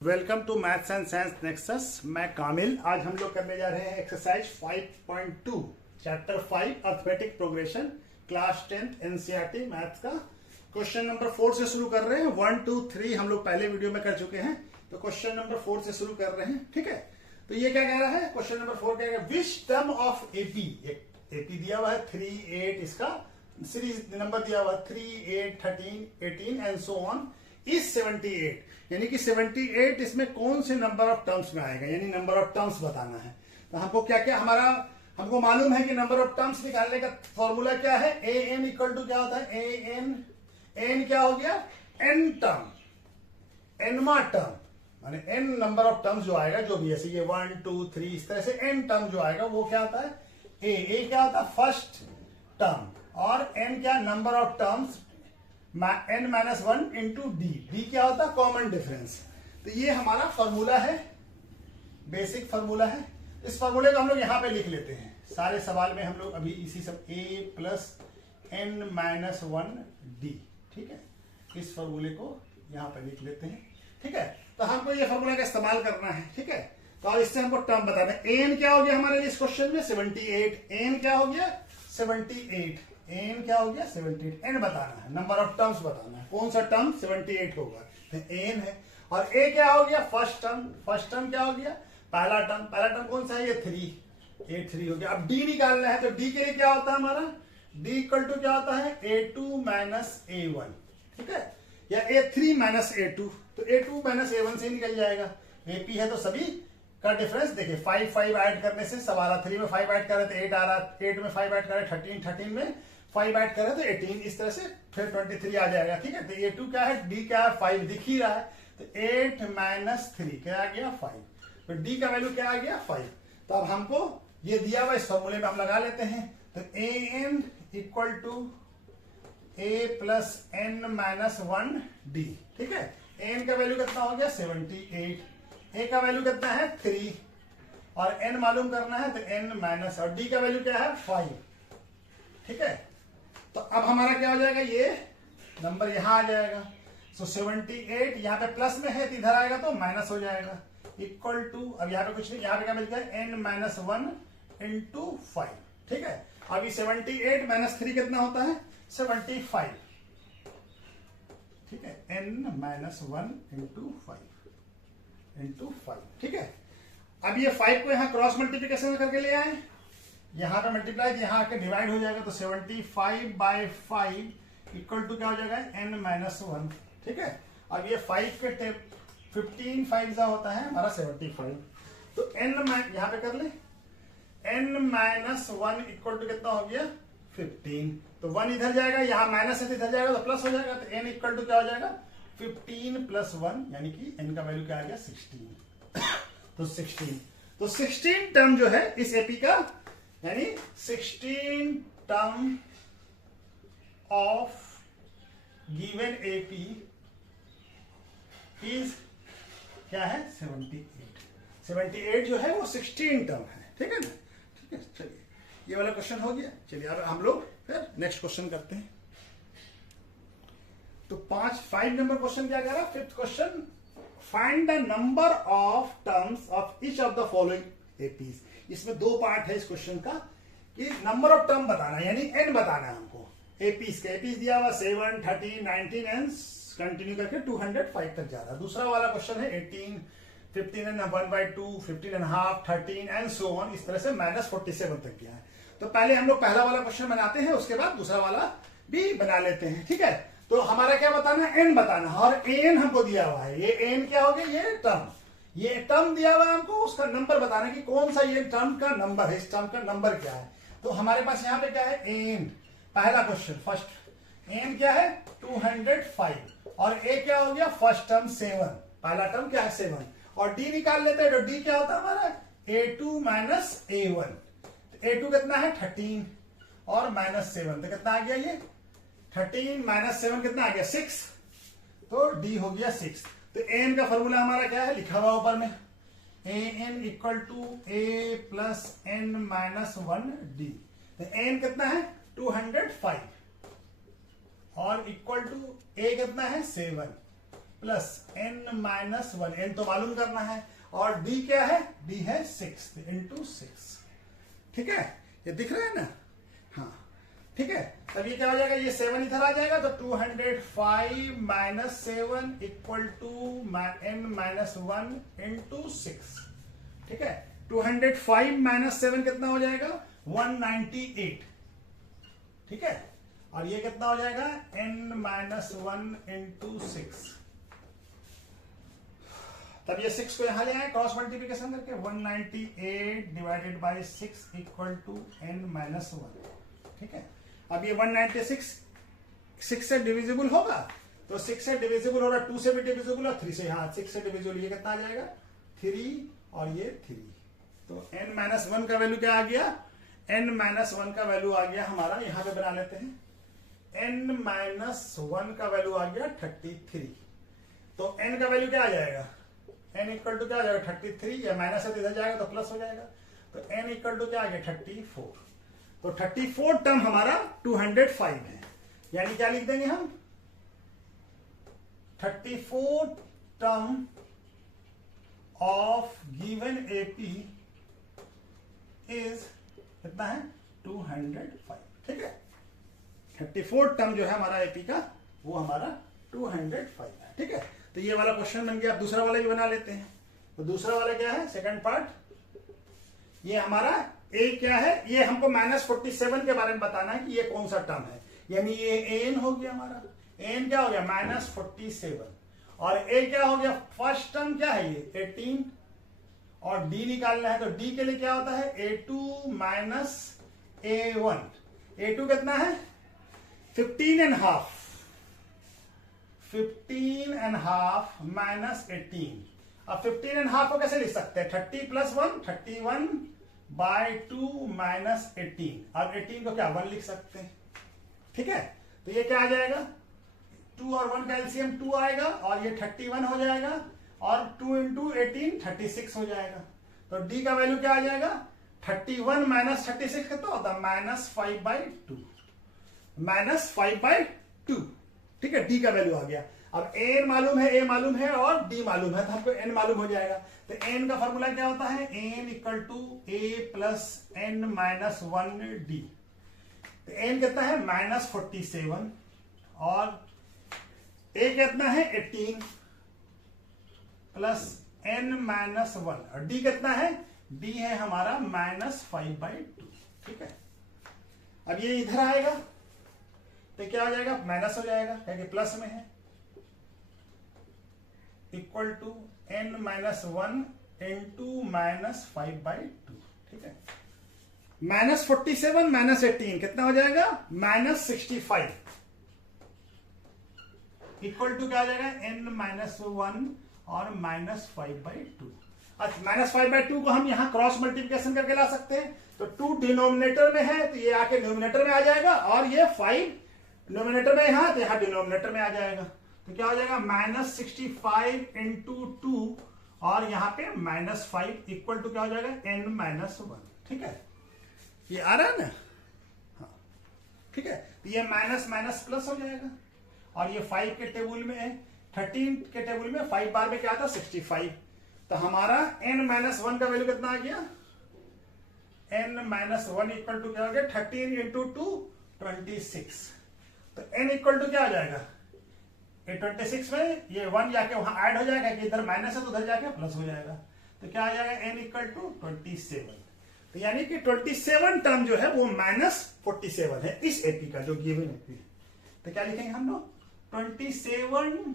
Welcome to maths and science nexus. मैं कामिल। आज हम लोग करने जा रहे हैं exercise 5.2 chapter 5 arithmetic progression class 10th NCERT maths का क्वेश्चन नंबर 4 से शुरू कर रहे हैं। 1 2 3 हम लोग पहले वीडियो में कर चुके हैं, तो क्वेश्चन नंबर 4 से शुरू कर रहे हैं। ठीक है, तो ये क्या कह रहा है? क्वेश्चन नंबर 4 कह रहा है which term of AP, AP दिया हुआ है 3 8, इसका सीरीज नंबर दिया हुआ है 3 8 13 18 एंड सो ऑन इज 78, यानी कि 78 इसमें कौन से नंबर ऑफ टर्म्स में आएगा, यानी नंबर ऑफ टर्म्स बताना है। तो हमको क्या क्या हमको मालूम है कि नंबर ऑफ टर्म्स निकालने का फॉर्मूला क्या है। ए एन इक्वल टू क्या होता है? ए एन क्या हो गया? एन टर्म, एनवा टर्म, माने एन नंबर ऑफ टर्म्स जो आएगा, जो भी ऐसे ये 1 2 3 इस तरह से एन टर्म जो आएगा वो क्या होता है? ए क्या होता है? फर्स्ट टर्म, और एन क्या? Number of terms n minus 1 into D क्या होता है? Common difference. तो ये हमारा फॉर्मूला है, बेसिक फॉर्मूला है। इस फॉर्मूले को हम लोग यहां पे लिख लेते हैं। सारे सवाल में हम लोग अभी इसी सब a plus n minus 1 d, ठीक है, इस फॉर्मूले को यहां पे लिख लेते हैं। ठीक है, तो हमको ये फॉर्मूला का इस्तेमाल करना है। ठीक है, तो इससे हमको टर्म बताना है। एन क्या हो गया हमारे लिए इस क्वेश्चन में? 78। एन क्या हो गया? 78। एन क्या हो गया? 78। एन बताना है, नंबर ऑफ टर्म्स बताना है, कौन सा टर्म 78 होगा, एन है। और ए क्या हो गया? First term. फर्स्ट टर्म क्या हो गया? पहला टर्म। पहला टर्म कौन सा है? ये 3। ए 3 हो गया। अब डी निकालना है, तो डी के लिए क्या होता है हमारा? डी इक्वल टू क्या होता है? A2 माइनस A1, ठीक है, या A3 माइनस A2। तो A2 माइनस A1 से निकल जाएगा। AP है तो सभी का डिफरेंस देखिए, 5 5 ऐड करने से सब आ रहा, 3 में 5 ऐड कर रहे तो 8 आ रहा, 8 में 5 ऐड कर रहे 13, 13 में 5 ऐड कर रहे तो 18, इस तरह से फिर 23 आ जाएगा। ठीक है, तो A2 क्या है? D क्या है? 5 दिख ही रहा है, तो 8 माइनस 3 क्या आ गया? 5। तो D का वैल्यू क्या आ गया? 5। तो अब हमको ये दिया हुआ इस फॉर्मूले में हम लगा लेते हैं। तो an equal to a plus n minus 1 d. ठीक है, n का वैल्यू कितना हो गया? 78। a का वैल्यू कितना है? 3, और n मालूम करना है तो n माइनस, और d का वैल्यू क्या है? 5। ठीक है, तो अब हमारा क्या हो जाएगा? ये नंबर यहां आ जाएगा। सो 78 यहाँ पे प्लस में है तो इधर आएगा तो माइनस हो जाएगा, इक्वल टू, अब यहाँ पे कुछ नहीं, यहाँ पे क्या मिल गया? n minus 1 into 5। ठीक है, अभी 78 माइनस 3 कितना होता है? 75। ठीक है, n माइनस 1 इंटू 5। ठीक है, अब ये 5 को यहाँ क्रॉस मल्टीप्लीकेशन करके ले आए, यहाँ पे मल्टीप्लाई, यहाँ आके डिवाइड हो जाएगा, तो 75 बाई 5 इक्वल टू क्या हो जाएगा? n minus 1। ठीक है, अब ये 5 के 15 5 होता है हमारा 75, तो n यहाँ पे कर ले, n माइनस 1 इक्वल टू कितना हो गया? 15। तो 1 इधर जाएगा, यहाँ माइनस है तो इधर जाएगा तो प्लस हो जाएगा, तो n इक्वल टू क्या हो जाएगा? 15 प्लस 1, यानी कि n का वैल्यू क्या आ गया? 16। तो 16 टर्म जो है इस एपी का, यानी 16 term of given AP is क्या है? 78 जो है वो 16 टर्म है। ठीक है ना? ठीक है, चलिए ये वाला क्वेश्चन हो गया। चलिए अब हम लोग फिर नेक्स्ट क्वेश्चन करते हैं। तो 5 नंबर क्वेश्चन क्या कह रहा है? 5th question, find the number of terms of each of the following APs. इसमें 2 पार्ट है इस क्वेश्चन का, कि नंबर ऑफ टर्म बताना है, यानी n बताना है हमको। एपीज का एपीज दिया हुआ 7 13 19 एंड कंटिन्यू करके 205 तक जा रहा है। दूसरा वाला क्वेश्चन है 18 15 and 1/2 15 and half 13 and so on, इस तरह से माइनस 47 तक गया है। तो पहले हम लोग पहला वाला क्वेश्चन बनाते हैं, उसके बाद दूसरा वाला भी बना लेते हैं। ठीक है, तो हमारा क्या बताना है? n बताना है, और an हमको दिया हुआ है। ये n क्या हो गया? ये टर्म दिया हुआ है हमको, उसका नंबर बताना है कि कौन सा ये टर्म का नंबर है, इस टर्म का नंबर क्या है। तो हमारे पास यहाँ पे क्या है? n, पहला क्वेश्चन फर्स्ट, n क्या है? 205, और a क्या हो गया? फर्स्ट टर्म 7, पहला टर्म क्या है? 7, और d निकाल लेते हैं, तो d क्या होता है हमारा? A2 minus A1। A2 कितना है? 13, और माइनस 7, तो कितना आ गया? ये 13 माइनस 7 कितना आ गया? 6, तो d हो गया 6। तो n का फॉर्मूला हमारा क्या है? लिखा हुआ ऊपर में, an equal to a plus n minus 1 d. तो n कितना है? 205, और इक्वल टू a कितना है? 7, प्लस n-1, n तो मालूम करना है, और d क्या है, d है 6 इंटू 6। ठीक है, ये दिख रहा है ना, हाँ ठीक है। तब ये क्या हो जाएगा, ये 7 इधर आ जाएगा, तो 205 minus 7 equal to n-1 into 6। ठीक है, 205 माइनस 7 कितना हो जाएगा, 198। ठीक है, और ये कितना हो जाएगा, n-1 इंटू 6। तब ये 6 को यहां ले आए क्रॉस मल्टीप्लिकेशन करके, 198 divided by 6 equal to n-1। ठीक है, अब ये 196 6 से डिविजिबल होगा, तो 6 से डिविजिबल हो रहा, 2 से भी डिविजिबल और 3 से, हाँ 6 से डिविजिबल, ये कितना आ जाएगा 3 और ये 3। तो n-1 का वैल्यू क्या आ गया, n-1 का वैल्यू आ गया हमारा, यहां पे बना लेते हैं, n-1 का वैल्यू आ गया 33। तो n का वैल्यू क्या आ जाएगा, n इक्वल टू क्या आ जाएगा 33, या माइनस है तो इधर जाएगा तो प्लस हो जाएगा, तो n इक्वल टू क्या आ गया 34। तो 34 टर्म हमारा 205 है, यानी क्या लिख देंगे हम, 34 term of given AP is कितना है 205। ठीक है, 34 टर्म जो है हमारा एपी का, वो हमारा 205 है। ठीक है, तो ये वाला क्वेश्चन बन गया। अब दूसरा वाला भी बना लेते हैं। तो दूसरा वाला क्या है, सेकंड पार्ट, ये हमारा ए क्या है, ये हमको -47 के बारे में बताना है कि ये कौन सा टर्म है, यानी ये एन हो गया हमारा, एन क्या हो गया -47, और ए क्या हो गया, फर्स्ट टर्म क्या है ये 18, और डी निकालना है, तो डी के लिए क्या होता है a2 माइनस a1। a2 कितना है 15.5, 15.5 माइनस 18। अब 15.5 को कैसे लिख सकते हैं, 30 प्लस 1 31 बाय 2 माइनस 18, और 18 को क्या 1 लिख सकते हैं। ठीक है, तो ये क्या आ जाएगा, 2 और 1 का एलसीएम 2 आएगा, और ये 31 हो जाएगा, और 2 इंटू 18 36 हो जाएगा। तो डी का वैल्यू क्या आ जाएगा, 31 माइनस 36 कितना होता है -5/2, -5/2। ठीक है, डी का वैल्यू आ गया। अब एन मालूम है, ए मालूम है, और डी मालूम है, तो हमको एन मालूम हो जाएगा। तो एन का फॉर्मूला क्या होता है, n equal to a plus n minus 1 d. तो एन कितना है -47, और ए कितना है 18 प्लस एन माइनस 1, और डी कितना है, डी है हमारा -5/2। ठीक है, अब ये इधर आएगा तो क्या हो जाएगा, माइनस हो जाएगा क्योंकि प्लस में है, इक्वल टू n-1 इंटू -5/2। ठीक है, -47 माइनस 18 कितना हो जाएगा -65, इक्वल टू क्या हो जाएगा n-1 और -5/2। अच्छा, -5/2 को हम यहां क्रॉस मल्टीप्लिकेशन करके ला सकते हैं, तो 2 डिनोमिनेटर में है तो ये आके न्यूमिनेटर में आ जाएगा, और ये 5 डिनोमिनेटर में यहां, तो यहां डिनोमिनेटर में आ जाएगा। तो क्या हो जाएगा -65 इंटू 2, और यहां पे -5 इक्वल टू क्या हो जाएगा n-1। ठीक है, ये आ रहा है ना, हाँ ठीक है, तो ये माइनस माइनस प्लस हो जाएगा, और ये 5 के टेबल में है, 13 के टेबल में 5 बार में क्या आता 65। तो हमारा n-1 का वैल्यू कितना आ गया, n-1 इक्वल टू क्या हो गया 13 इंटू 2 26। तो n इक्वल टू क्या आ जाएगा, ये 26 में ये 1 जाके वहां ऐड हो जाएगा, कि इधर माइनस है तो उधर जाके प्लस हो जाएगा, तो क्या आ जाएगा n इक्वल टू 27। तो यानी कि 27 टर्म जो है वो -47 है इस एपी का, जो गिवन एपी है। तो क्या लिखेंगे हम लोग, 27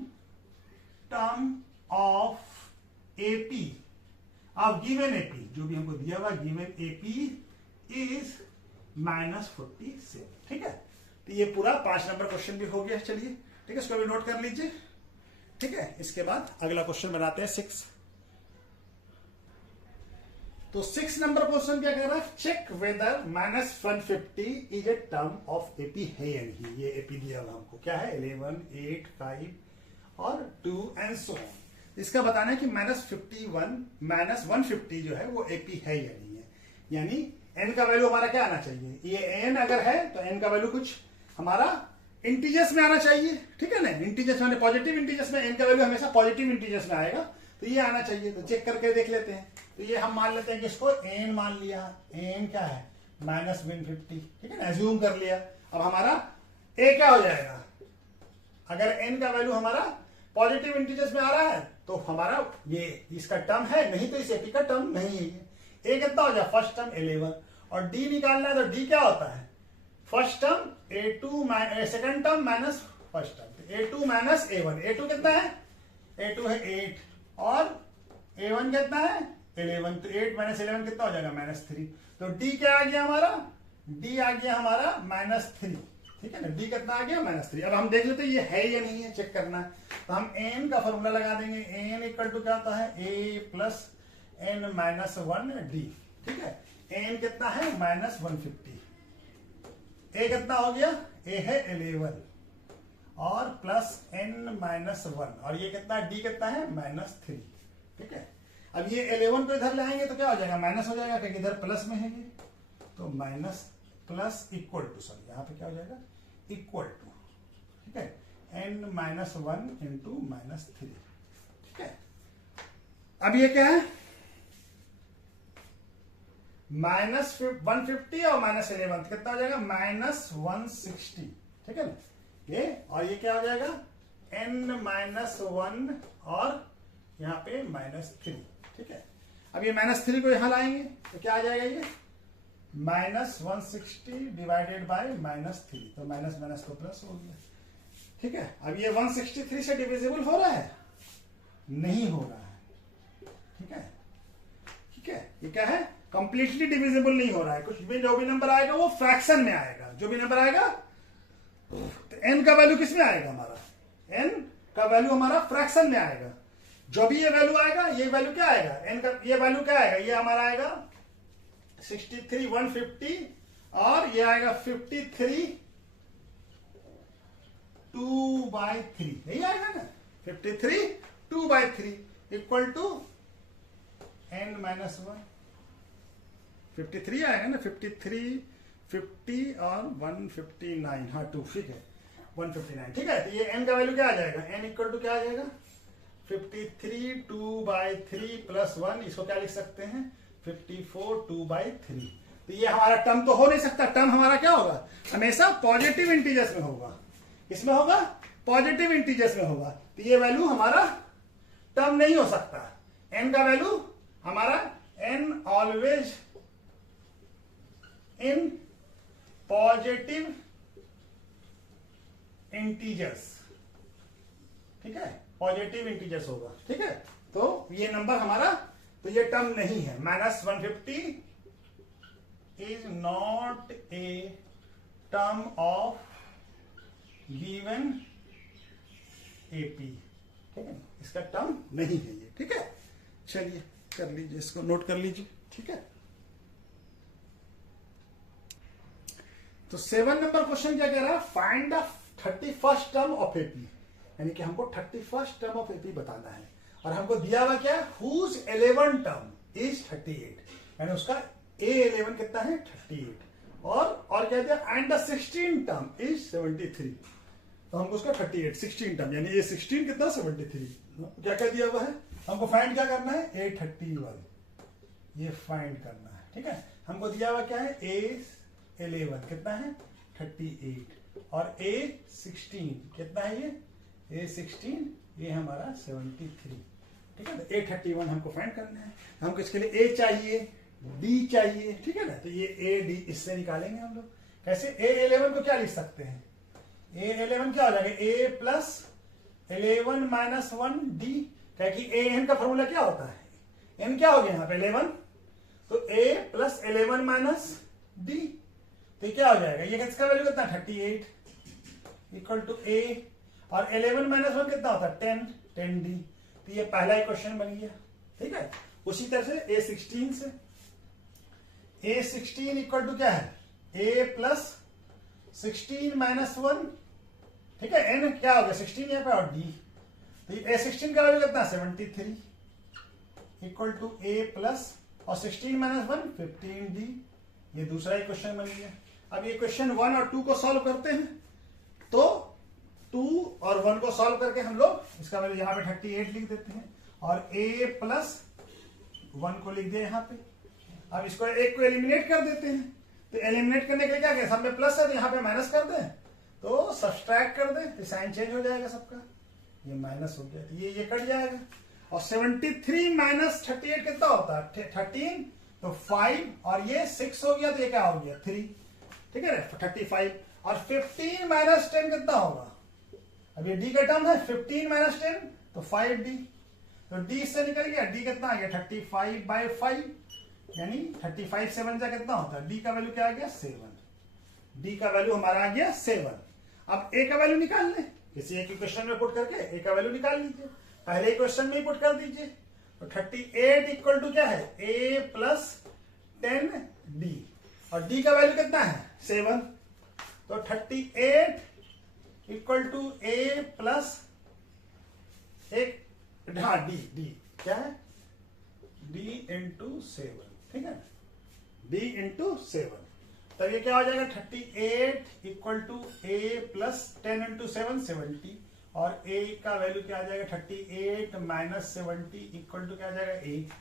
term of AP of given AP, जो भी हमको दिया हुआ गिवन एपी इज -47। ठीक है, तो ये पूरा 5 नंबर क्वेश्चन भी हो गया। चलिए ठीक है, इसको भी नोट कर लीजिए। ठीक है, इसके बाद अगला क्वेश्चन बनाते हैं 6। तो 6 नंबर क्वेश्चन क्या कह रहा है, check whether -150 is a term of AP है या नहीं। ये एपी दिया हुआ हमको क्या है 11, 8, 5 और 2 एंड सो ऑन। इसका बताना है कि -150 जो है वो एपी है या नहीं है, यानी एन का वैल्यू हमारा क्या आना चाहिए, ये एन अगर है तो एन का वैल्यू कुछ हमारा इंटीजर्स में आना चाहिए, ठीक है ना, इंटीजर्स माने पॉजिटिव इंटीजर्स में n का वैल्यू हमेशा पॉजिटिव इंटीजर्स में आएगा, तो ये आना चाहिए। तो चेक करके देख लेते हैं। तो ये हम मान लेते हैं कि इसको n मान लिया, n क्या है -150, ठीक है ना, एज्यूम कर लिया। अब हमारा a क्या हो जाएगा, अगर n का वैल्यू हमारा पॉजिटिव इंटीजर्स में आ रहा है तो हमारा ये इसका टर्म है, नहीं तो इस एपी का टर्म नहीं है। a कितना हो जाए, फर्स्ट टर्म 11, और d निकालना है तो d क्या होता है, first term a2 second term minus first term, a2 minus a1। a2 कितना है, a2 है 8 और a1 कितना है 11, तो 8 माइनस 11 कितना हो जाएगा -3। तो d क्या आ गया हमारा, d आ गया हमारा -3, ठीक है ना, d कितना आ गया -3। अब हम देख लेते हैं ये है या नहीं है, चेक करना है। तो हम n का फॉर्मूला लगा देंगे, n इक्वल टू क्या होता है a plus n minus 1d, ठीक है। n कितना है -150, a कितना हो गया, a है 11 और प्लस n माइनस 1, और ये कितना d कितना है -3, ठीक है। अब ये 11 को इधर लाएंगे तो क्या हो जाएगा, माइनस हो जाएगा, क्योंकि इधर प्लस में है ये, तो minus plus equal to, sorry यहाँ पे क्या हो जाएगा, इक्वल टू, ठीक है, n माइनस 1 इंटू -3, ठीक है। अब ये क्या है, -150 और -11 कितना हो जाएगा, -160, ठीक है ना ये, और ये क्या हो जाएगा n माइनस 1 और यहाँ पे -3, ठीक है। अब ये -3 को यहां लाएंगे तो क्या आ जाएगा, ये -160 डिवाइडेड बाय -3, तो माइनस माइनस तो प्लस हो गया, ठीक है। अब ये 163 से डिविजिबल हो रहा है, नहीं हो रहा है, ठीक है, ठीक है। ये क्या है, कंप्लीटली डिविजिबल नहीं हो रहा है, कुछ भी जो भी नंबर आएगा वो फ्रैक्शन में आएगा, जो भी नंबर आएगा। तो n का वैल्यू किस में आएगा, हमारा n का वैल्यू हमारा फ्रैक्शन में आएगा। जो भी ये वैल्यू आएगा, ये वैल्यू क्या आएगा, n का ये वैल्यू क्या आएगा, ये हमारा आएगा 63 150, और ये आएगा 53 2/3, यही आएगा ना, 53 2/3 इक्वल टू n माइनस 1, 53 आएगा ना, 53 50 और 159, हाँ 2, ठीक है 159, ठीक है। तो ये n का वैल्यू क्या आ जाएगा, n इक्वल टू क्या आ जाएगा 53 2/3 प्लस 1, इसको क्या लिख सकते हैं 54 2/3। तो ये हमारा टर्म तो हो नहीं सकता, टर्म हमारा क्या होगा, हमेशा पॉजिटिव इंटीजर्स में होगा, इसमें होगा पॉजिटिव इंटीजर्स में होगा। तो ये वैल्यू हमारा टर्म नहीं हो सकता, n का वैल्यू हमारा n always in positive integers, ठीक है, पॉजिटिव इंटीजर्स होगा, ठीक है। तो ये नंबर हमारा, तो ये टर्म नहीं है, -150 is not a term of given AP, ठीक है, इसका टर्म नहीं है ये, ठीक है। चलिए कर लीजिए, इसको नोट कर लीजिए, ठीक है। तो 7 नंबर क्वेश्चन क्या कह रहा है, find the 31st term of AP, यानी कि हमको 31st टर्म ऑफ एपी बताना है, और हमको दिया हुआ क्या है, हुज 11 टर्म इज 38, यानी उसका A11 कितना है 38, और क्या दिया, एंड द 16 टर्म इज 73, तो हमको उसका 38 16 टर्म, यानी A16 कितना 73, क्या क्या दिया हुआ है, हमको फाइंड क्या करना है A31, ये फाइंड करना है, ठीक है। हमको दिया हुआ क्या है A11 कितना है 38, और A16 कितना है, ये A16 ये हमारा 73, ठीक है। तो A31 हमको फाइंड करना है, हमको इसके लिए A चाहिए, D चाहिए, ठीक है ना। तो ये AD इससे निकालेंगे हम लोग, कैसे, A11 को क्या लिख सकते हैं, A11 क्या हो जाएगा, A प्लस 11 माइनस 1D, क्या कि AN का फॉर्मूला क्या होता है, N क्या हो गया यहाँ पे 11, तो A प्लस 11 माइनस D, तो क्या हो जाएगा, ये किसका वैल्यू कितना 38 इक्वल टू A, और 11 माइनस 1 कितना होता है 10D, तो ये पहला ही क्वेश्चन बन गया, ठीक है। उसी तरह से A16 से, A16 इक्वल टू क्या है, A प्लस 16 माइनस 1, ठीक है, N क्या हो गया 16 यहाँ पे, और D, तो A16 का वैल्यू कितना 73 इक्वल टू A प्लस, और 16 माइनस 1 15D, ये दूसरा ही क्वेश्चन बन गया। अब ये क्वेश्चन 1 और 2 को सॉल्व करते हैं, तो 2 और 1 को सॉल्व करके हम लोग इसका वैल्यू यहाँ पे 38 लिख देते हैं और a प्लस 1 को लिख दिया यहाँ पे। अब इसको एक को एलिमिनेट कर देते हैं, तो एलिमिनेट करने के लिए क्या करें, सब में प्लस है तो यहाँ पे माइनस कर दें, तो सब्सट्रैक्ट कर दें, तो साइन चेंज हो जाएगा सबका, ये माइनस हो गया, ये कट जाएगा। और 73 माइनस 38 कितना होता है 13, तो 5 और ये 6 हो गया, तो ये क्या हो गया 3, ठीक है 35। और 15 माइनस 10 कितना होगा, अब ये डी का टर्म है, 15 माइनस 10 तो 5d, तो d से निकल गया, d कितना आ गया 35/5, यानी 35 से बन जा कितना होता है, d का वैल्यू क्या आ गया 7, d का वैल्यू हमारा आ गया 7। अब a का वैल्यू निकाल ले, किसी एक क्वेश्चन में पुट करके a का वैल्यू निकाल लीजिए, पहले क्वेश्चन में ही पुट कर दीजिए। तो 38 इक्वल टू क्या है a प्लस 10d, और d का वैल्यू कितना है 7, तो 38 इक्वल टू a प्लस एक, हाँ d क्या है d इंटू 7, ठीक है d इंटू 7, तब ये क्या हो जाएगा 38 equal to a plus 10 into 7 70, और a का वैल्यू क्या आ जाएगा 38 माइनस 70 इक्वल टू क्या आ जाएगा 8,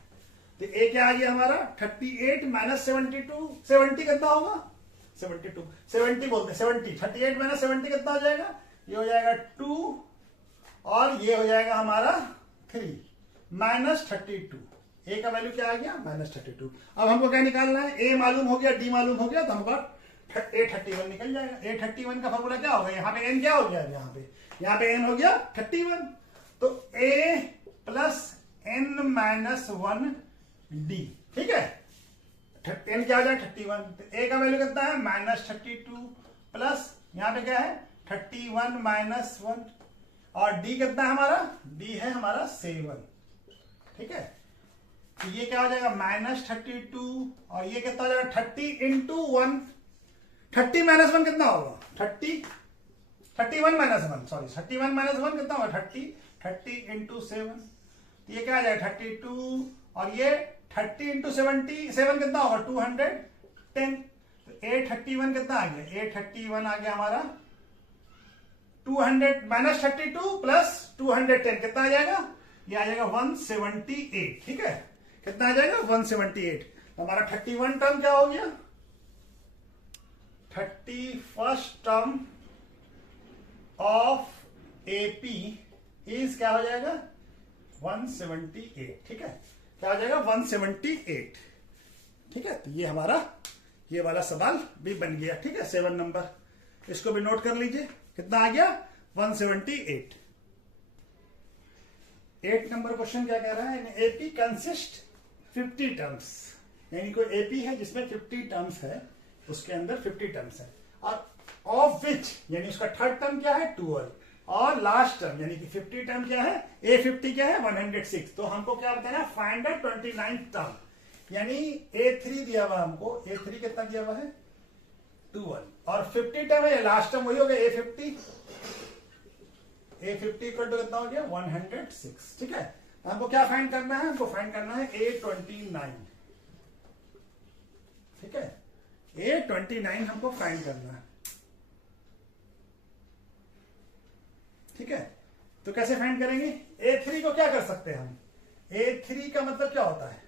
तो a क्या आ गया हमारा 38 माइनस 72, 70 कितना होगा 72, 70 बोलते 70, 38 माइनस 70 कितना हो जाएगा, ये हो जाएगा 2 और ये हो जाएगा हमारा 3 माइनस 32, a का वैल्यू क्या आ गया माइनस 32। अब हमको क्या निकालना है, a मालूम हो गया d मालूम हो गया, तो हमको a31 निकल जाएगा। a31 का फॉर्मूला क्या होगा, यहाँ पे n क्या हो गया, यहाँ पे n हो गया 31, तो a plus n minus 1d, ठीक है n क्या हो जाएगा 31, तो a का वैल्यू कितना है माइनस 32 प्लस यहाँ पे क्या है 31 माइनस 1, और d कितना है हमारा, d है हमारा 7, ठीक है, तो ये क्या हो जाएगा माइनस 32, और ये कितना हो जाएगा 30 इंटू 1, 30 माइनस 1 कितना होगा 31 माइनस 1, सॉरी 31 माइनस 1 कितना होगा 30 इंटू 7, तो ये क्या आ जाएगा 32, और ये 30 इंटू 77 कितना होगा 210, तो a31 कितना आ गया, a31 आ गया हमारा 200 माइनस 32 प्लस 210 कितना आ जाएगा, ये आ जाएगा 178, ठीक है कितना आ जाएगा 178, तो हमारा 31 टर्म क्या हो गया, 31st term of AP is क्या हो जाएगा 178, ठीक है क्या हो जाएगा 178, ठीक है, तो ये हमारा ये वाला सवाल भी बन गया, ठीक है 7 नंबर, इसको भी नोट कर लीजिए कितना आ गया 178। 8 नंबर क्वेश्चन क्या कह रहा है, AP कंसिस्ट 50 टर्म्स, यानी कोई AP है जिसमें 50 टर्म्स है, उसके अंदर 50 टर्म्स है, और ऑफ विच यानी उसका थर्ड टर्म क्या है 12, और लास्ट टर्म यानी कि 50 टर्म क्या है A50 क्या है 106, तो हमको क्या बताना है फाइंड द 29th टर्म, यानी A3 दिया हुआ हमको, A3 कितना दिया हुआ है 12, और 50 टर्म है लास्ट टर्म वही हो गया A50 इक्वल टू कितना हो गया 106, ठीक है, हमको क्या फाइंड करना है, हमको फाइंड करना है A29, ठीक है A29 हमको फाइंड करना है, ठीक है, तो कैसे फाइंड करेंगे, A3 को क्या कर सकते हैं हम, A3 का मतलब क्या होता है,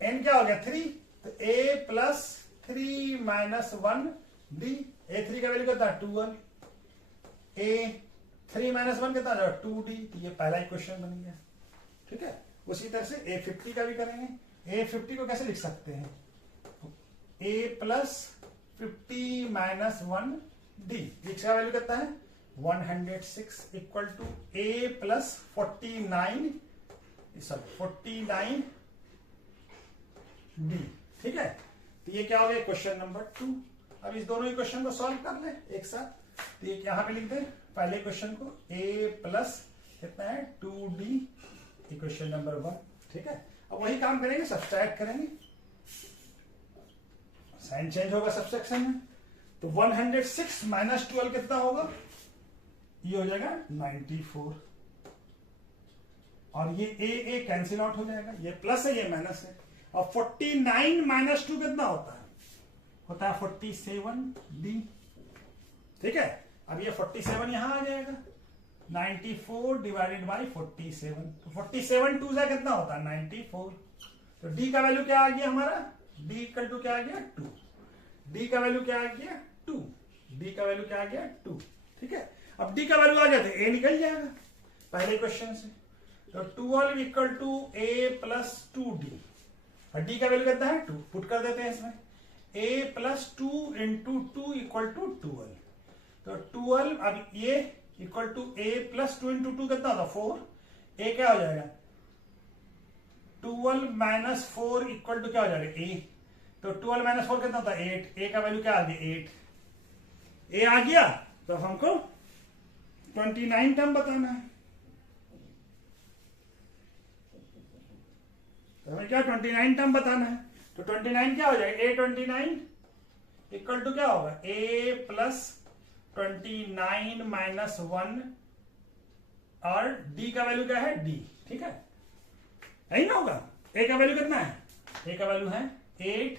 n क्या हो गया 3, तो a plus 3 minus 1d, A3 का वैल्यू कितना 12, A3 माइनस 1 कितना 2d, तो ये पहला इक्वेशन बन गया, ठीक है, उसी तरह से A50 का भी करेंगे, A50 को कैसे लिख सकते हैं, a प्लस 50 माइनस 1d, इसका वैल्यू कितना है 106 equal to a plus 49 d, ठीक है, तो ये क्या हो गया क्वेश्चन नंबर 2। अब इस दोनों इक्वेशन को सॉल्व कर ले एक साथ, तो ये यहाँ पे लिख दे पहले क्वेश्चन को a प्लस कितना है 2d इक्वेशन नंबर 1, ठीक है, अब वही काम करेंगे सब्सट्रैक्ट करेंगे, साइन चेंज होगा सब्सट्रैक्शन में, तो 106 माइनस 12 कितना होगा, ये हो जाएगा 94, और ये a कैंसिल आउट हो जाएगा, ये प्लस है ये माइनस है, और 49 माइनस 2 कितना होता है 47d, ठीक है, अब ये 47 यहां आ जाएगा, 94 डिवाइडेड बाई 47, तो 47 टू जा कितना होता है 94। तो डी का वैल्यू क्या आ गया हमारा, डी इक्वल टू क्या आ गया 2, डी का वैल्यू क्या आ गया 2, डी का वैल्यू क्या आ गया 2। ठीक है, अब डी का वैल्यू आ गया तो ए निकल जाएगा पहले क्वेश्चन से, तो 12 equal to a plus 2d, और डी का वैल्यू कितना है 2, पुट कर देते हैं इसमें, a plus 2 into 2 equal to 12, तो 12 अब ये equal to a plus 2 into 2 कितना होता 4, a क्या हो जाएगा 12 माइनस 4 इक्वल टू क्या हो जाएगा a, तो 12 माइनस 4 कितना होता है 8, a का वैल्यू क्या आ गया 8, a आ गया, तो हमको 29 टर्म बताना है, तो हमें क्या 29 टर्म बताना है, तो 29 क्या हो जाएगा a29 इक्वल टू क्या होगा a प्लस 29 माइनस 1, और d का वैल्यू क्या है d। ठीक है, यही ना होगा, a का वैल्यू कितना है, a का वैल्यू है 8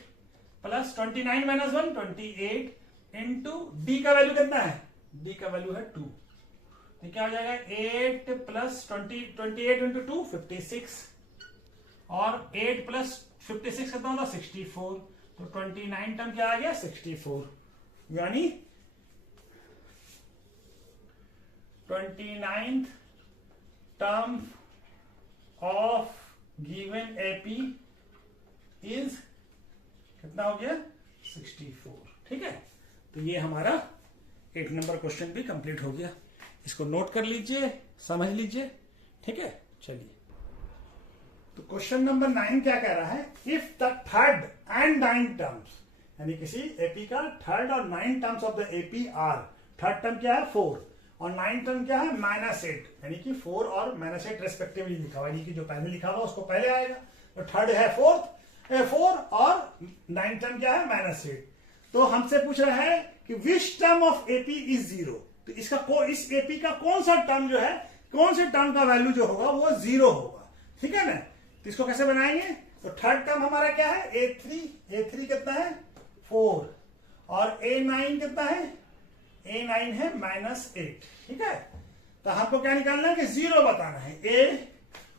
प्लस 29 माइनस 1 28 इंटू d का वैल्यू कितना है, d का वैल्यू है 2, तो क्या हो जाएगा 8 प्लस 28 इंटू 2 56, और 8 प्लस 56 कितना होगा 64, तो 29 टर्म क्या आ गया 64, यानी 29th term of given AP is कितना हो गया 64। ठीक है, तो ये हमारा 8 नंबर क्वेश्चन भी कंप्लीट हो गया, इसको नोट कर लीजिए, समझ लीजिए। ठीक है, चलिए, तो क्वेश्चन नंबर 9 क्या कह रहा है, if the third and 9 terms, यानी किसी एपी का थर्ड और 9 terms of the AP are, third term क्या है 4 और 9 टर्म क्या है -8, यानी कि 4 और -8 रेस्पेक्टिवली लिखा हुआ, यानी कि जो पहले लिखा हुआ उसको पहले आएगा, तो थर्ड है 4 और 9 टर्म क्या है -8, तो हमसे पूछ रहा है कि which term of AP is 0, तो इसका इस एपी का कौन सा टर्म जो है, कौन से टर्म का वैल्यू जो होगा वो 0 होगा। ठीक है ना, तो इसको कैसे बनाएंगे, तो थर्ड टर्म हमारा क्या है a3 कितना है 4, और a9 कितना है, a9 है -8। ठीक है, तो हमको क्या निकालना है कि 0 बताना है,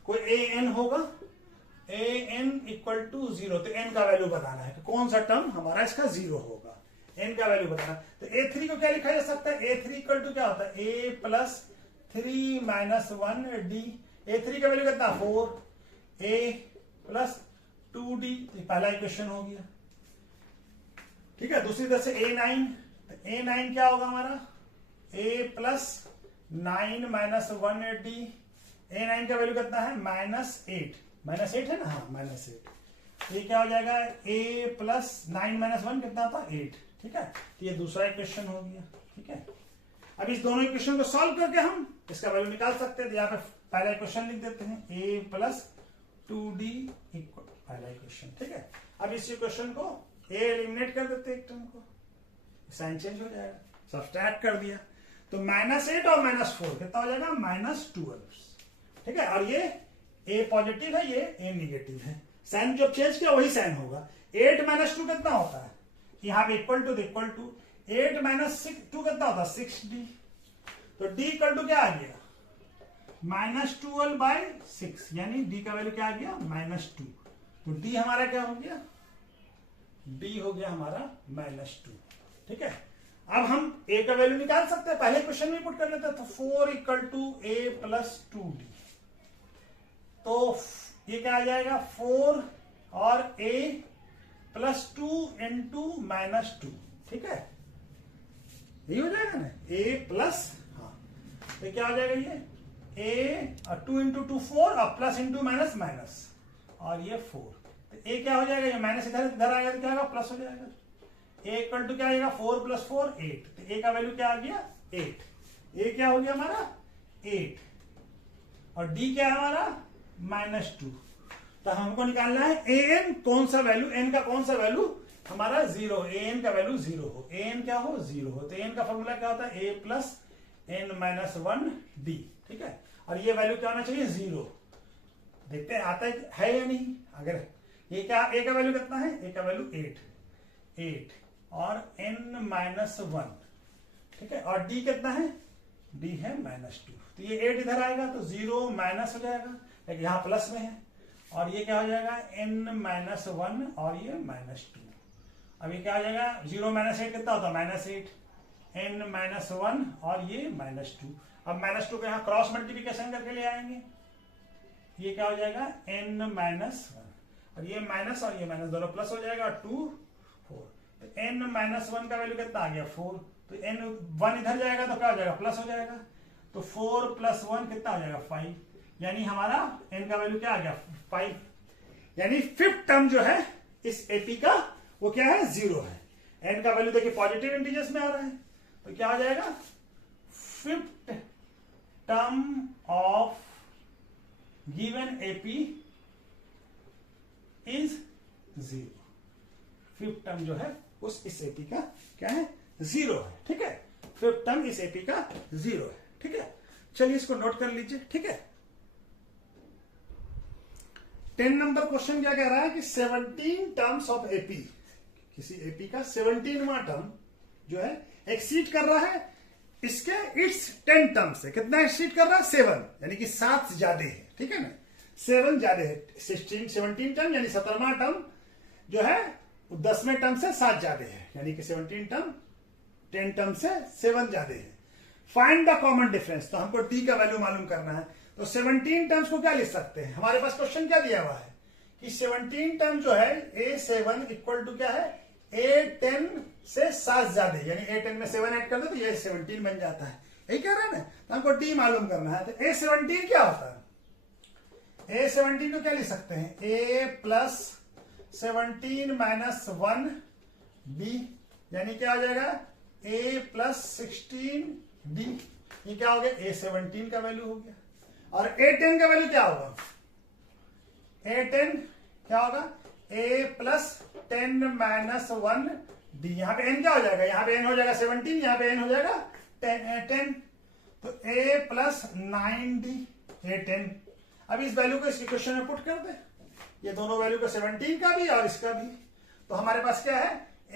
कोई an होगा, an इक्वल टू 0, तो n का वैल्यू बताना है कि कौन सा टर्म हमारा इसका 0 होगा, n का वैल्यू बताना। तो a3 को क्या लिखा जा सकता है, a3 इक्वल टू क्या होता है a plus 3 minus 1d, a3 का वैल्यू कितना 4, a प्लस 2d, पहला इक्वेशन हो गया। ठीक है, दूसरी तरफ से a9, तो a9 क्या होगा हमारा a plus 9 minus 1d, a9 का वैल्यू कितना है -8 है ना, हाँ -8, ये क्या हो जाएगा a प्लस 9 माइनस 1 कितना था 8। ठीक है, तो ये दूसरा इक्वेशन हो गया। ठीक है, अब इस दोनों इक्वेशन को सॉल्व करके हम इसका वैल्यू निकाल सकते हैं, तो यहाँ पे पहला इक्वेशन लिख देते हैं a प्लस 2d इक्वल पहला इक्वेशन। ठीक है, अब इस इक्वेशन को a एलिमिनेट कर देते हैं, एक टर्म को साइन चेंज हो जाएगा, सब्सट्रैक्ट कर दिया, तो -8 और -4 कितना हो जाएगा -12। ठीक है, और ये a पॉजिटिव है, ये a निगेटिव है, साइन जब चेंज किया वही साइन होगा। 8 - 2 कितना होता है, यहाँ पे इक्वल टू 8 माइनस 2 कितना होता है 6d, तो d इक्वल टू क्या आ गया -12/6, यानी d का वैल्यू क्या आ गया -2, तो d हमारा क्या हो गया, d हो गया हमारा -2। ठीक है, अब हम a का वैल्यू निकाल सकते हैं, पहले क्वेश्चन में पुट कर लेते हैं, तो 4 equal to a plus 2d, तो ये क्या आ जाएगा 4 और a प्लस 2 इंटू -2। ठीक है, यही हो जाएगा ना a प्लस, हाँ तो क्या हो जाएगा ये a और 2 इंटू 2 4 और प्लस इंटू माइनस माइनस, और ये 4, तो a क्या हो जाएगा, ये माइनस इधर आएगा तो क्या होगा प्लस हो जाएगा, a इक्वल टू क्या आएगा 4 + 4 8, तो a का वैल्यू क्या आ गया 8, a क्या हो गया हमारा 8, और d क्या है हमारा -2, तो हमको निकालना है an कौन सा वैल्यू, n का कौन सा वैल्यू हमारा 0, an का वैल्यू 0 हो, an क्या हो 0 हो, तो an का फॉर्मूला क्या होता है a प्लस n-1d। ठीक है, और ये वैल्यू क्या होना चाहिए 0, देखते हैं आता है या नहीं, अगर ये क्या a का वैल्यू कितना है, a का वैल्यू 8 और n-1, ठीक है, और डी कितना है, डी है -2, तो ये 8 इधर आएगा तो 0 माइनस हो जाएगा, लेकिन यहाँ प्लस में है, और ये क्या हो जाएगा n-1 और ये -2। अब ये क्या हो जाएगा, 0 - 8 कितना होता है -8, n-1 और ये -2। अब -2 को यहाँ क्रॉस मल्टीप्लिकेशन करके ले आएंगे, ये क्या हो जाएगा n-1, और ये माइनस और ये माइनस दोनों प्लस हो जाएगा, 2 4, तो n-1 का वैल्यू कितना आ गया 4, तो n1 इधर जाएगा तो क्या हो जाएगा प्लस हो जाएगा, तो 4 + 1 कितना हो जाएगा 5, यानी हमारा n का वैल्यू क्या आ गया 5, यानी फिफ्थ टर्म जो है इस एपी का वो क्या है 0 है। n का वैल्यू देखिए पॉजिटिव इंटीजर्स में आ रहा है, तो क्या हो जाएगा fifth term of given AP is 0। Fifth term जो है उस इस एपी का क्या है 0 है, ठीक है, फिफ्थ टर्म इस एपी का 0 है, ठीक है। चलिए इसको नोट कर लीजिए, ठीक है। 10 नंबर क्वेश्चन क्या कह रहा है कि 17 टर्म्स ऑफ एपी, किसी एपी का 17वां टर्म जो है एक्सीड कर रहा है इसके इट्स 10 टर्म से, कितना एक्सीड कर रहा है 7, यानी कि 7 से ज्यादा है, ठीक है ना, 7 ज्यादा है, 17 टर्म यानी 17वां टर्म जो है 10वें टर्म से 7 ज्यादा है, यानी कि 17 टर्म 10 टर्म से 7 ज्यादा है। फाइंड द कॉमन डिफरेंस, तो हमको टी का वैल्यू मालूम करना है, तो 17 टर्म्स को क्या लिख सकते हैं, हमारे पास क्वेश्चन क्या दिया हुआ है कि 17 टर्म जो है A7 इक्वल टू क्या है A10 से 7 ज्यादा, यानी A10 में 7 ऐड कर दो तो ये 17 बन जाता है, यही कह रहे हैं ना, तो हमको टी मालूम करना है, तो A17 क्या होता है, A17 को क्या लिख सकते हैं A + 17 - 1 B, यानी क्या हो जाएगा A + 16 D, ये क्या हो गया A17 का वैल्यू हो गया, और A10 का वैल्यू क्या होगा, A10 क्या होगा A + 10 - 1 D, यहां पे n क्या हो जाएगा, यहां पे n हो जाएगा 17, यहां पे n हो जाएगा 10, तो A + 9D A10। अब इस वैल्यू को इस इक्वेशन में पुट कर दे, ये दोनों वैल्यू को 17 का भी और इसका भी, तो हमारे पास क्या है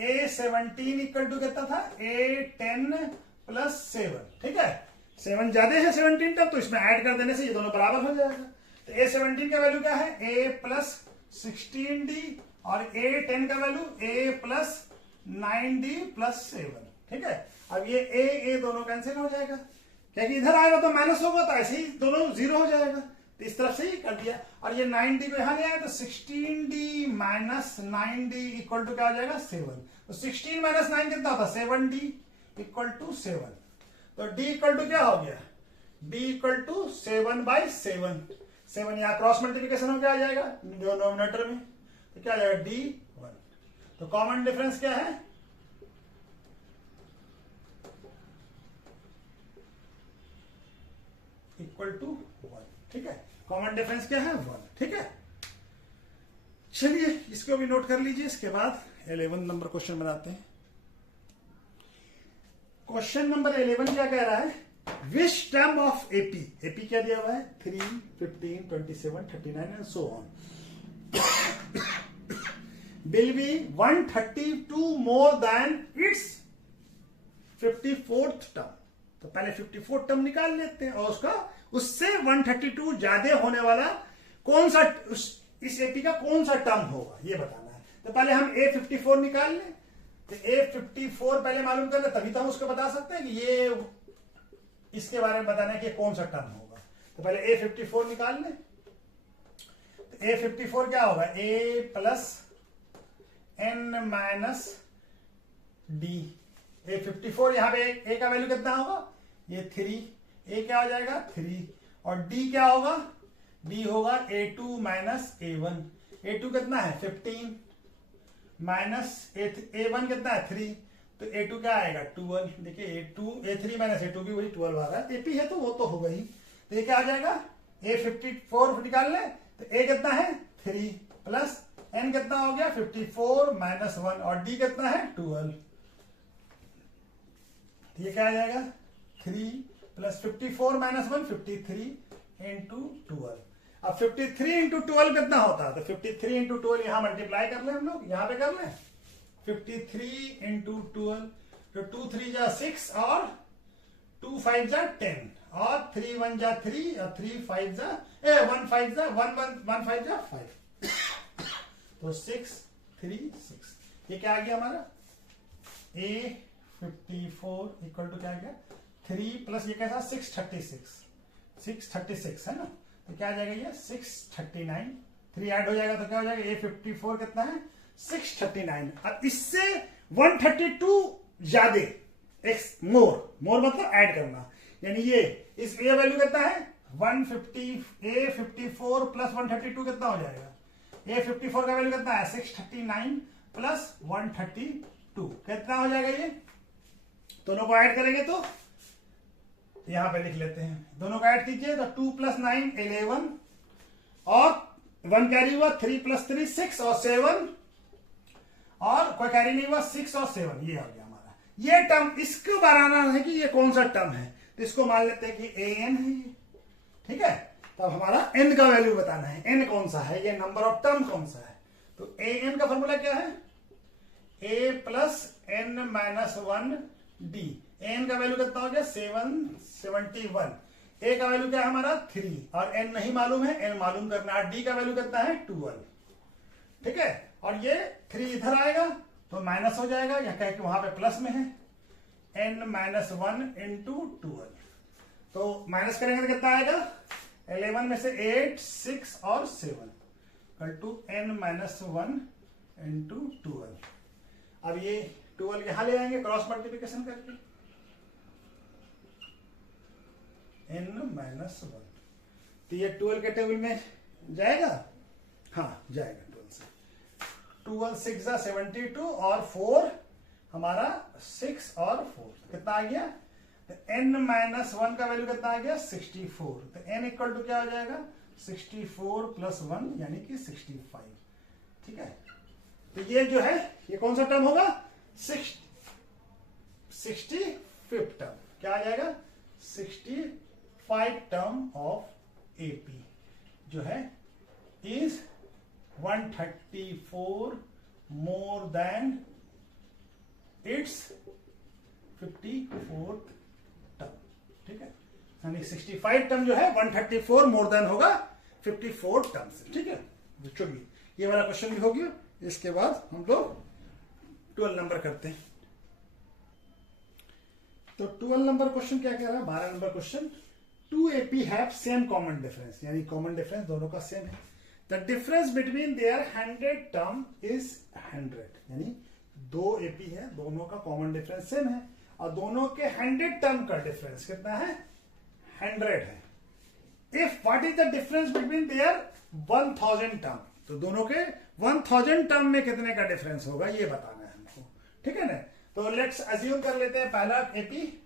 A17 इक्वल टू कितना था A10 + 7, ठीक है, 7 ज्यादा है 17 तक, तो इसमें ऐड कर देने से ये दोनों बराबर हो जाएगा, तो A17 का वैल्यू क्या है A + 16D और A10 का वैल्यू A + 9D + 7, ठीक है। अब ये A दोनों कैंसिल हो जाएगा, क्योंकि इधर आएगा तो माइनस होगा, तो ऐसे ही दोनों 0 हो जाएगा, तो इस तरफ से ही कर दिया, और ये 9D को यहां ले आया तो 16D - 9D इक्वल टू क्या हो जाएगा 7, तो 16 - 9 कितना होता 7D इक्वल टू 7, तो D इक्वल टू क्या हो गया D इक्वल टू 7/7, 7 यहां क्रॉस मल्टीप्लिकेशन हो क्या आ जाएगा डिनोमिनेटर में, तो क्या आ जाएगा D1, तो कॉमन डिफरेंस क्या है इक्वल टू 1, ठीक है, कॉमन डिफरेंस क्या है 1, ठीक है। चलिए इसको भी नोट कर लीजिए, इसके बाद 11 नंबर क्वेश्चन बनाते हैं। क्वेश्चन नंबर 11 क्या कह रहा है, which term of AP, AP क्या दिया हुआ है 3, 15, 27, 39 and so on, will be 132 more than it's 54th term, तो पहले 54th टर्म निकाल लेते हैं, और उसका उससे 132 ज्यादा होने वाला कौन सा इस एपी का कौन सा टर्म होगा ये बताना है, तो पहले हम A54 निकाल लें, तो A54 पहले मालूम कर ले, तभी तो हम उसको बता सकते हैं कि ये इसके बारे में बताना है कि कौन सा टर्म होगा, तो पहले A54 निकाल लें, तो A54 क्या होगा A + n - D, A54 यहां पे A का वैल्यू कितना होगा ये 3, A क्या हो जाएगा 3, और D क्या होगा D होगा A2 - A1, A2 कितना है 15 माइनस A1 कितना है 3, तो A2 क्या आएगा 12, देखिए A3 - A2 भी वही 12 आ रहा है, AP है तो वो तो होगा ही, तो ये क्या आ जाएगा A54 निकाल ले, तो A कितना है 3 प्लस N कितना हो गया 54 - 1, और D कितना है 12, ये क्या आ जाएगा 3 + 54 - 1 53 × 12, अब 53 × 12 कितना होता है, तो 53 × 12 यहां मल्टीप्लाई कर ले हम लोग, यहां पे कर ले 53 × 12, तो 2 3 जा 6 और 2 5 जा 10 और 3 1 जा 3 और 3 5 जा 1 5 जा 1 1 5 जा 5 तो 6 3 6 ये क्या आ गया हमारा A54 इक्वल टू क्या आ गया 3 प्लस ये कैसा 636 है ना, तो क्या आ जाएगा ये 639 3 ऐड हो जाएगा तो क्या हो जाएगा A54 कितना है 639 और इससे 132 ज्यादा एक्स मोर मतलब ऐड करना, यानी ये इस ए वैल्यू कितना है 150 A54 प्लस 132 कितना हो जाएगा A54 का वैल्यू कितना है 639 प्लस 132 कितना हो जाएगा, ये दोनों को ऐड करेंगे तो यहां पे लिख लेते हैं, दोनों को ऐड कीजिए तो 2 प्लस 9 11 और 1 कैरी हुआ 3 प्लस 3 6 और 7 और कोई कैरी नहीं हुआ 6 और 7 ये आ गया हमारा ये टर्म। इसको बनाना है कि ये कौन सा टर्म है, तो इसको मान लेते हैं कि an है ये, ठीक है। तो अब हमारा n का वैल्यू बताना है, n कौन सा है, ये नंबर ऑफ टर्म कौन सा है, तो an का फॉर्मूला क्या है a plus n minus 1 d। n का वैल्यू कितना हो गया 771, a का वैल्यू क्या है हमारा 3 और n नहीं मालूम है, n मालूम करना है, d का वैल्यू कितना है 12, ठीक है। और ये 3 इधर आएगा तो माइनस हो जाएगा, या कह कि वहां पे प्लस में है n माइनस 1 इंटू 12, तो माइनस करेंगे तो कितना आएगा 11 में से 8 6 और 7 equal to n minus 1 into 12। अब ये 12 यहां ले आएंगे क्रॉस मल्टीप्लीकेशन करके n माइनस 1, तो ये 12 के टेबल में जाएगा, हाँ जाएगा 12 से, 12 6 72 और 4 हमारा 6 और 4 कितना आ गया, तो n माइनस 1 का वैल्यू कितना आ गया 64, तो n इक्वल टू क्या हो जाएगा 64 प्लस 1 यानी कि 65, ठीक है। तो ये जो है ये कौन सा टर्म होगा 65th टर्म, क्या आ जाएगा 65 टर्म ऑफ एपी जो है is 134 more than it's 54th term, ठीक है। यानी 65 टर्म जो है 134 मोर देन होगा 54 टर्म से, ठीक है। चलिए ये वाला क्वेश्चन भी हो गया, इसके बाद हम लोग 12 नंबर करते हैं। तो 12 नंबर क्वेश्चन क्या कह रहा है, 12 number question 2 AP have same common difference, यानी कॉमन डिफरेंस दोनों का सेम है। The difference between their 100 term is 100, यानी 2 AP है, दोनों का कॉमन डिफरेंस सेम है और दोनों के 100 टर्म का डिफरेंस कितना है 100 है। If what is the difference between their 1000 term, तो दोनों के 1000 टर्म में कितने का डिफरेंस होगा ये बताना है हमको, ठीक है ना। तो लेट्स अज्यूम कर लेते हैं पहला एपी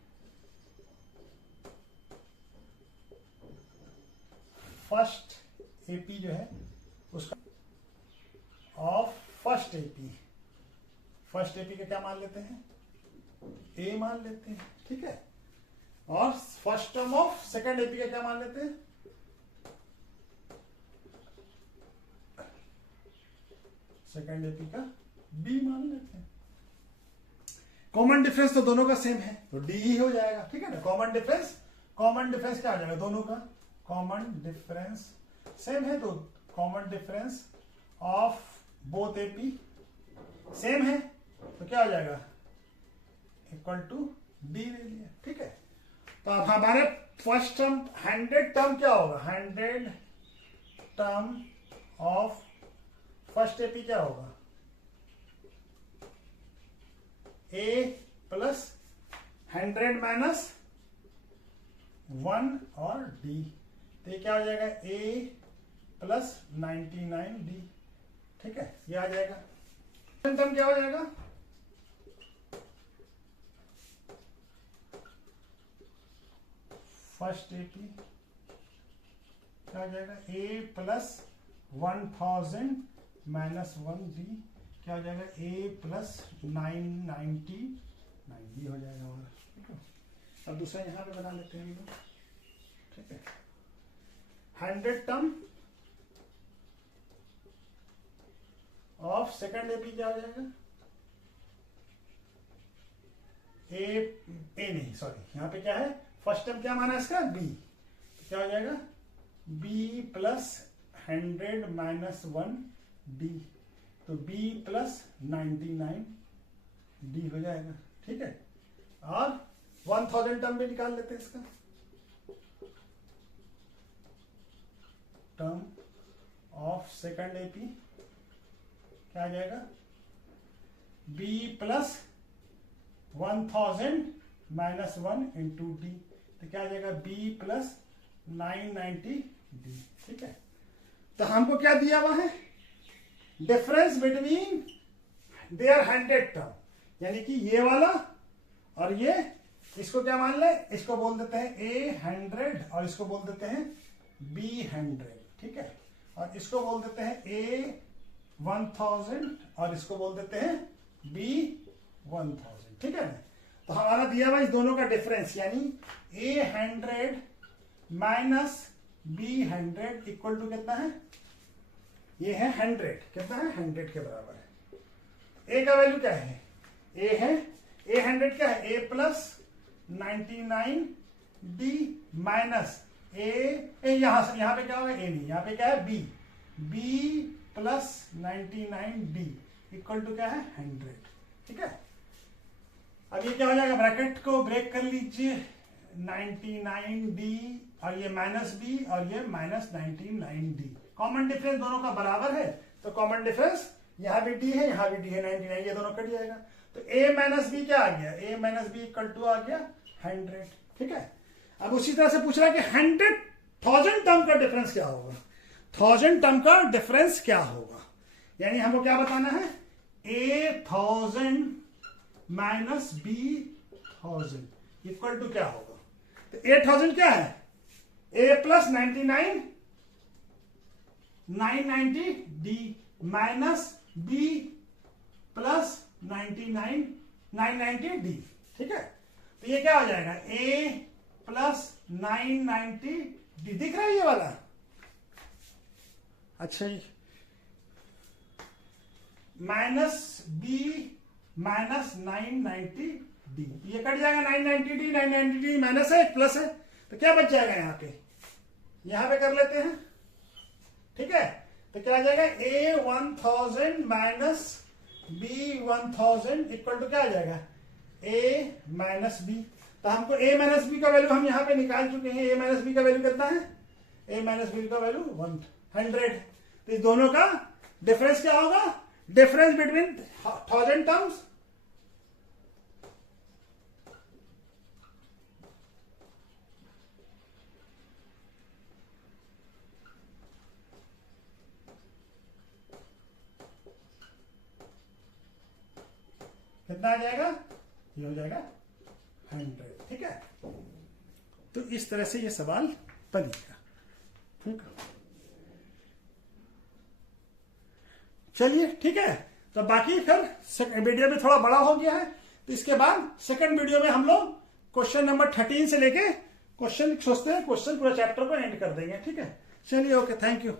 फर्स्ट एपी जो है उसका ऑफ फर्स्ट एपी का क्या मान लेते हैं ए मान लेते हैं, ठीक है। और first term of second AP का क्या मान लेते हैं सेकंड एपी का बी मान लेते हैं। कॉमन डिफरेंस तो दोनों का सेम है तो डी ही हो जाएगा, ठीक है ना। कॉमन डिफरेंस क्या आ जाएगा दोनों का, कॉमन डिफरेंस सेम है तो common difference of both AP same है तो क्या हो जाएगा इक्वल टू डी ले लिया, ठीक है। तो अब हमारे फर्स्ट टर्म 100 टर्म क्या होगा 100 टर्म ऑफ फर्स्ट एपी क्या होगा ए प्लस 100 माइनस 1 और डी, तो ये क्या हो जाएगा ए प्लस 99 डी, ठीक है। ये आ जाएगा टर्म क्या हो जाएगा फर्स्ट एपी क्या हो जाएगा ए प्लस 1000 माइनस 1 डी, क्या हो जाएगा ए प्लस 999 डी हो जाएगा हमारा, ठीक है। अब दूसरा यहां पे बना लेते हैं हम लोग, ठीक है। 100 टर्म ऑफ सेकंड एपी क्या हो जाएगा नहीं सॉरी, यहाँ पे क्या है, फर्स्ट टर्म क्या माना इसका, बी, तो क्या हो जाएगा बी प्लस 100 माइनस 1 डी, तो बी प्लस 99 डी हो जाएगा। ठीक है, और 1000 टर्म भी निकाल लेते हैं इसका, टर्म ऑफ सेकंड एपी क्या आ जाएगा, B plus 1000 minus 1 into D, तो क्या आ जाएगा बी प्लस 990 डी। ठीक है, तो हमको क्या दिया हुआ है, डिफरेंस बिटवीन देयर 100 टर्म, यानी कि ये वाला और ये, इसको क्या मान ले, इसको बोल देते हैं A100 और इसको बोल देते हैं B100। ठीक है, और इसको बोल देते हैं A1000 और इसको बोल देते हैं B1000। ठीक है, तो हमारा दिया हुआ इस दोनों का डिफरेंस यानी A100 minus B100 equal to कितना है, ये है 100, कितना है 100 के बराबर है। A का वैल्यू क्या है, A है, A100 क्या है, A प्लस 99 D माइनस यहाँ पे क्या होगा, A नहीं, यहाँ पे क्या है B plus 99 D equal to क्या है 100। ठीक है, अब ये क्या हो जाएगा, ब्रैकेट को ब्रेक कर लीजिए, 99D और ये माइनस B और ये माइनस 99D, कॉमन डिफरेंस दोनों का बराबर है, तो कॉमन डिफरेंस यहाँ भी D है, यहाँ भी D है, 99, ये दोनों कट जाएगा, तो A माइनस B क्या आ गया, A minus B equal to आ गया 100। ठीक है, अब उसी तरह से पूछ रहा है कि 100,000 टर्म का डिफरेंस क्या होगा, 1000 टर्म का डिफरेंस क्या होगा, यानी हमको क्या बताना है, A1000 minus B1000 equal to क्या होगा, तो 8000 क्या है, A plus 99 990 D minus B plus 99 990 D। ठीक है, तो ये क्या हो जाएगा, A प्लस 990 D, दिख रहा है ये वाला, अच्छा जी, माइनस B माइनस 990 D, ये कट जाएगा 990 D, 990 D माइनस है, प्लस है, तो क्या बच जाएगा यहाँ पे कर लेते हैं। ठीक है, तो क्या आ जाएगा, A1000 minus B1000 equal to क्या आ जाएगा, A माइनस B, तो हमको A माइनस B का वैल्यू हम यहाँ पे निकाल चुके हैं, A माइनस B का वैल्यू कितना है, A माइनस B का वैल्यू 100, तो इस दोनों का डिफरेंस क्या होगा, डिफरेंस बिटवीन 1000 टर्म्स, कितना आ जाएगा, ये हो जाएगा 100। ठीक है, तो इस तरह से ये सवाल बनेगा। ठीक, चलिए ठीक है, तो बाकी फिर वीडियो भी थोड़ा बड़ा हो गया है, तो इसके बाद सेकंड वीडियो में हम लोग क्वेश्चन नंबर 13 से लेके क्वेश्चन सोचते हैं, क्वेश्चन पूरा चैप्टर को एंड कर देंगे। ठीक है, चलिए, ओके, थैंक यू।